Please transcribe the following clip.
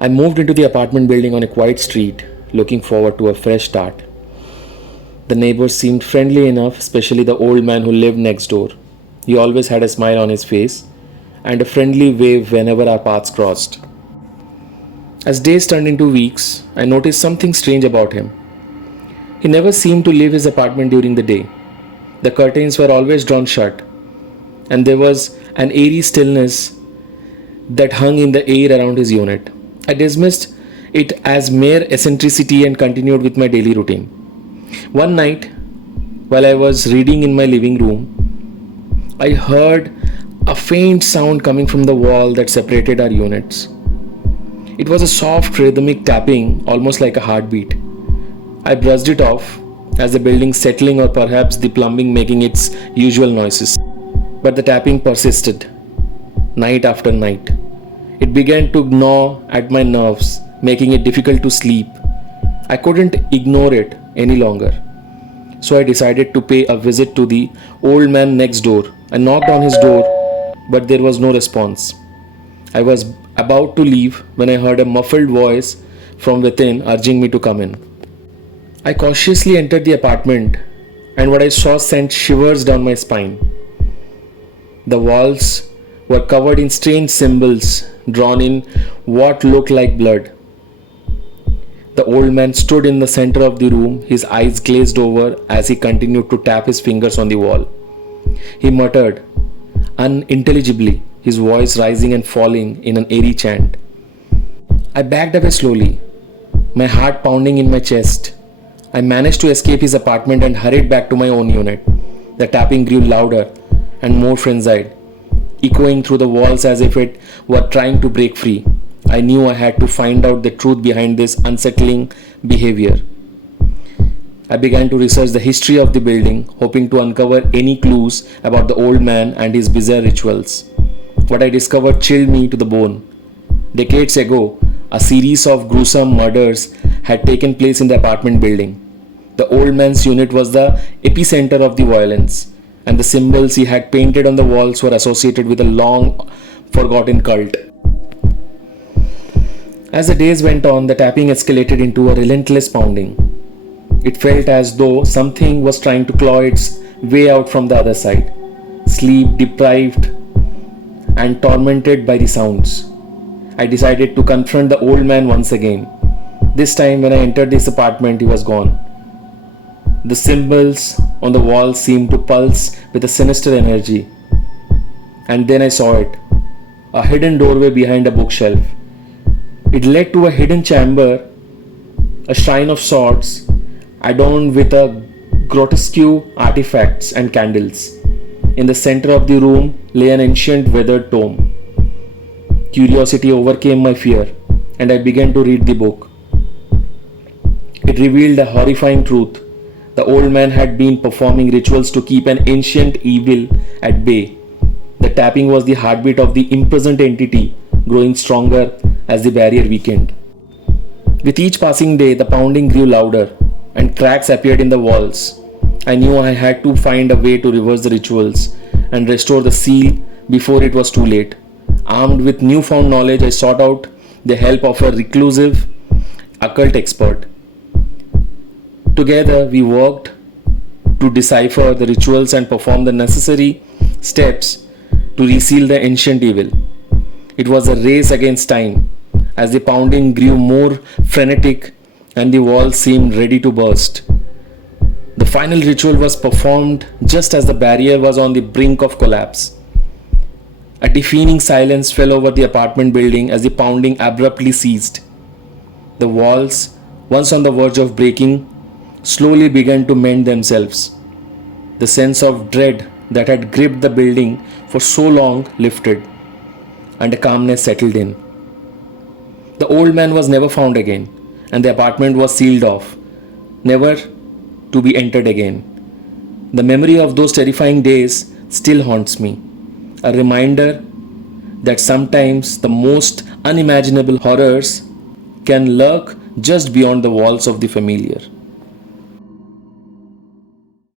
I moved into the apartment building on a quiet street, looking forward to a fresh start. The neighbors seemed friendly enough, especially the old man who lived next door. He always had a smile on his face and a friendly wave whenever our paths crossed. As days turned into weeks, I noticed something strange about him. He never seemed to leave his apartment during the day. The curtains were always drawn shut, and there was an eerie stillness that hung in the air around his unit. I dismissed it as mere eccentricity and continued with my daily routine. One night, while I was reading in my living room, I heard a faint sound coming from the wall that separated our units. It was a soft rhythmic tapping, almost like a heartbeat. I brushed it off as the building settling or perhaps the plumbing making its usual noises. But the tapping persisted, night after night. It began to gnaw at my nerves, making it difficult to sleep. I couldn't ignore it any longer. So I decided to pay a visit to the old man next door. I knocked on his door, but there was no response. I was about to leave when I heard a muffled voice from within urging me to come in. I cautiously entered the apartment, and what I saw sent shivers down my spine. The walls were covered in strange symbols drawn in what looked like blood. The old man stood in the center of the room, his eyes glazed over as he continued to tap his fingers on the wall. He muttered unintelligibly, his voice rising and falling in an eerie chant. I backed away slowly, my heart pounding in my chest. I managed to escape his apartment and hurried back to my own unit. The tapping grew louder and more frenzied, echoing through the walls as if it were trying to break free. I knew I had to find out the truth behind this unsettling behavior. I began to research the history of the building, hoping to uncover any clues about the old man and his bizarre rituals. What I discovered chilled me to the bone. Decades ago, a series of gruesome murders had taken place in the apartment building. The old man's unit was the epicenter of the violence, and the symbols he had painted on the walls were associated with a long forgotten cult. As the days went on, the tapping escalated into a relentless pounding. It felt as though something was trying to claw its way out from the other side. Sleep deprived and tormented by the sounds, I decided to confront the old man once again. This time, when I entered this apartment, he was gone. The symbols on the wall seemed to pulse with a sinister energy. And then I saw it, a hidden doorway behind a bookshelf. It led to a hidden chamber, a shrine of sorts, adorned with a grotesque artifacts and candles. In the center of the room lay an ancient weathered tome. Curiosity overcame my fear, and I began to read the book. It revealed a horrifying truth. The old man had been performing rituals to keep an ancient evil at bay. The tapping was the heartbeat of the imprisoned entity, growing stronger as the barrier weakened. With each passing day, the pounding grew louder, and cracks appeared in the walls. I knew I had to find a way to reverse the rituals and restore the seal before it was too late. Armed with newfound knowledge, I sought out the help of a reclusive occult expert. Together, we worked to decipher the rituals and perform the necessary steps to reseal the ancient evil. It was a race against time, as the pounding grew more frenetic and the walls seemed ready to burst. The final ritual was performed just as the barrier was on the brink of collapse. A deafening silence fell over the apartment building as the pounding abruptly ceased. The walls, once on the verge of breaking, slowly began to mend themselves. The sense of dread that had gripped the building for so long lifted, and a calmness settled in. The old man was never found again, and the apartment was sealed off, never to be entered again. The memory of those terrifying days still haunts me, a reminder that sometimes the most unimaginable horrors can lurk just beyond the walls of the familiar.